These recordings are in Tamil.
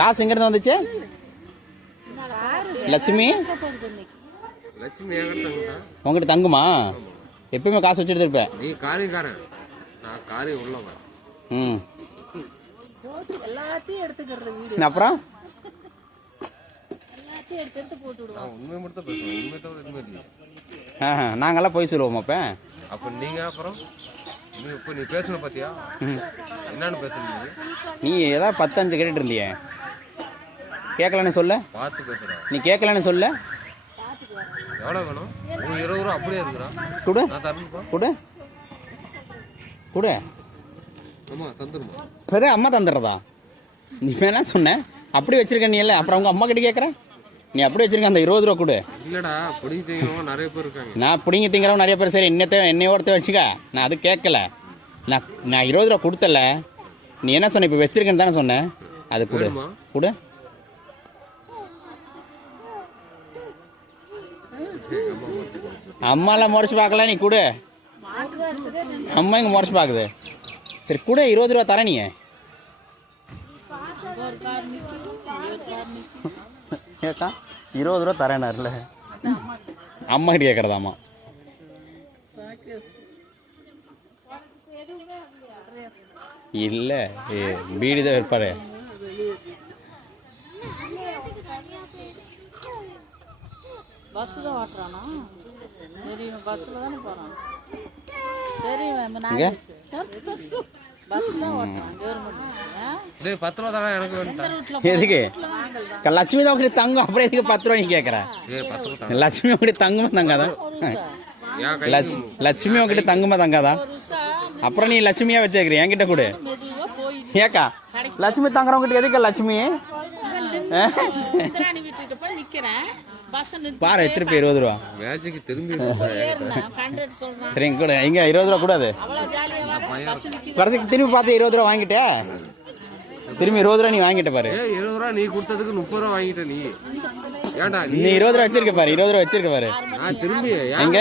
காசு எங்க இருந்து வந்துச்சு? லட்சுமி உங்ககிட்ட தங்குமா? எப்பயுமே காசு வச்சுட்டு இருப்பேன். நீ காரியக்காரன், நான் காரியம் உள்ளவன். ம், அப்புறம் உண்மை மட்டும் பேசுவேன், உண்மை தவிர எதுவுமே இல்லை. நாங்கெல்லாம் போய் சொல்லுவோம். அப்ப நீங்க அப்புறம் நீ பேசல பாத்தியா? என்னன்னு பேசுறீங்க? நீ ஏதாவது 10-5 கேட்டுட்டு இருந்தியே, கேட்கலன்னு சொல்ல. பார்த்து பேசுறேன். நீ கேட்கலன்னு சொல்ல. எவ்வளவு வேணும்? 20 ரூபா அப்படியே இருக்குறா. குடு, நான் தரணுமா? குடு குடு. அம்மா தந்துருமா? இப்போதே அம்மா தந்துடுறதா? நீ வேணா சொன்ன அப்படி வச்சிருக்க நீ இல்லை. அப்புறம் அவங்க அம்மா கிட்ட கேட்குற. நீ அப்படி வச்சிருக்க அந்த 20 ரூபா கொடு. இல்லடா, பிடிங்கி திங்கிறவங்க நிறைய பேர் இருக்காங்க. நான் பிடிங்கி திங்கிறவங்க நிறைய பேர். சரி, என்னைய ஒருத்த வச்சுக்க. நான் அது கேட்கல. நான் 20 ரூபா கொடுத்தல. நீ என்ன சொன்ன? இப்போ வச்சிருக்கேன்னு தானே சொன்னேன். அது கொடு கொடு. அம்மாலாம் முறைச்சு பார்க்கல, நீ கொடு. அம்மா இங்கே முறைச்சு பார்க்குது. சரி கொடு, 20 ரூபா தரேன். நீ கேட்டா 20 ரூபா தரேனார்ல. அம்மா கிட்ட கேட்கறதாம்மா. இல்லை, பீடிதான் இருப்பாரு. பஸ்ஸில் ஓட்டுறானா? தெரியும், பஸ்ஸில் தானே போகிறான். எதுக்கு லட்சுமி தான் உங்ககிட்ட தங்கும்? அப்புறம் எதுக்கு 10 ரூபா நீ கேட்குற? லட்சுமி உங்ககிட்ட தங்குமா தங்காதான்? லட்சுமி உங்ககிட்ட தங்குமா தங்காதா? அப்புறம் நீ லட்சுமியா வச்சுக்கிறீ என்கிட்ட கூட. ஏக்கா லட்சுமி தங்குறவங்கிட்ட எதுக்கு லட்சுமி? பாரு வச்சிருப்ப 20 ரூபா. சரிங்க கூட. இங்க 20 ரூபா கூடாது. கடைசிக்கு திரும்பி பார்த்து 20 ரூபா வாங்கிட்டே. திரும்பி 20 ரூபா நீ வாங்கிட்ட பாரு. 20 ரூபா நீ கொடுத்ததுக்கு 30 ரூபா வாங்கிட்ட நீ. ஏண்டா நீ 20 ரூபா வச்சிருக்க பாரு. 20 ரூபா வச்சிருக்க பாரு. நான் திரும்பி எங்க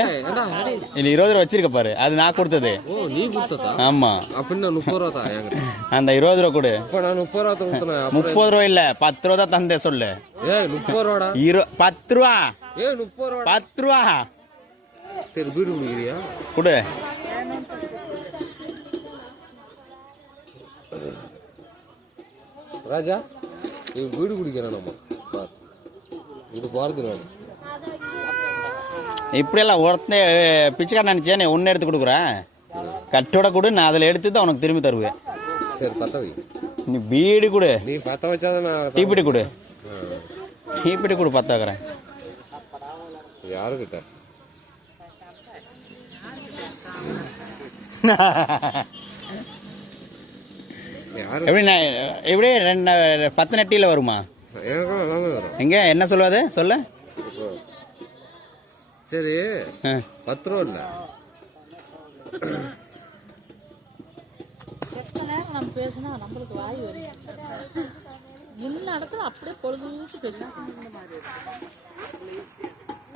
இல்ல 20 ரூபா வச்சிருக்க பாரு. அது நான் கொடுத்தது. ஓ, நீ கொடுத்ததா? ஆமா. அப்படின்னா 30 ரூபா தான் என்கிட்ட. அந்த 20 ரூபா கொடு. இப்ப நான் 30 ரூபா கொடுத்தேன். 30 ரூபா இல்ல 10 ரூபா தான் தந்தே சொல்லு. 30 ரூபாடா. 10 ரூபா. 30 ரூபா. 10 ரூபா. சரி, வீடு குடிக்கிறியா? கொடு. ராஜா, நீ வீடு குடிக்கிறானம்மா. இது பாருது. நான் இப்படியெல்லாம் ஒருத்த பிச்சைக்கார நினைச்சே நீ ஒன்று எடுத்து கொடுக்குறேன். கட்டோட கொடு, நான் அதில் எடுத்து தான் உனக்கு திரும்பி தருவேன். சரி, பத்த வை. நீ பீடி கொடு. நீ பத்த வச்சாதான் நான் டீப்பிடி கொடு. டீப்பிடி கொடு, பத்த வைக்கிறேன். யாருக்கிட்ட? எப்படி எப்படி 10 நெட்டியில் வருமா? எங்க என்ன சொல்லுவாது சொல்ல? சரி, 10 ரூபா இல்ல. நம்ம பேசினா நம்மளுக்கு வாய் வரும். முன்ன இடத்துல அப்படியே பொழுது பேசலாம்.